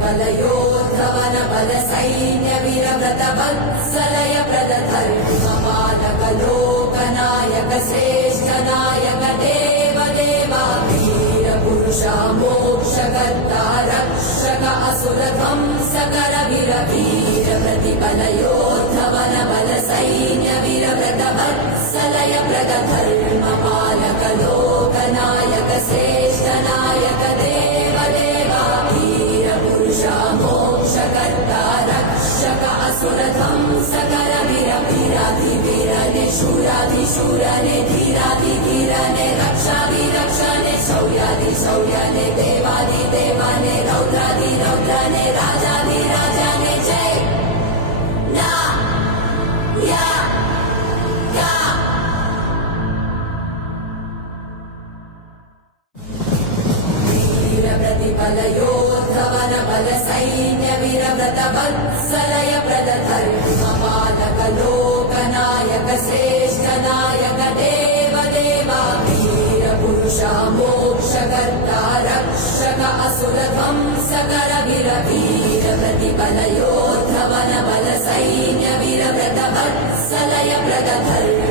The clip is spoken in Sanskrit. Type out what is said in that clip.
प्रतिफलयोद्धवन बल सैन्य वीरव्रत वत्सलय प्रद धर्मपालक लोकनायक श्रेष्ठ नायक देव देवा वीर पुरुष मोक्षकर्ता रक्षक असुर ध्वंसकर वीर वीर प्रतिफलयोद्धवन बल सैन्य वीरव्रत वत्सलय प्रद धर्मपालक लोकनायक श्रेष्ठ नायक देव देवा वीर पुरुष मोक्षकर्ता रक्षक असुर ध्वंसकर वीर वीराधिवीरने शूराधिशूरने धीराधिधीरने रक्षाधिरक्षणे शौर्याधिशौर्यने देवाधिदेवाने रौद्राधिरौद्रने राजाधिराजने जय ना या का वीर प्रतिफलयोद्धवन बल सैन्य वीरव्रत वत्सलय प्रद धर्मपालक लोकनायक श्रेष्ठ नायक देव देवा वीर पुरुष मोक्षकर्ता रक्षक असुर ध्वंसकर वीर वीर प्रतिफलयोद्धवन बल सैन्य वीरव्रत वत्सलय प्रद धर्म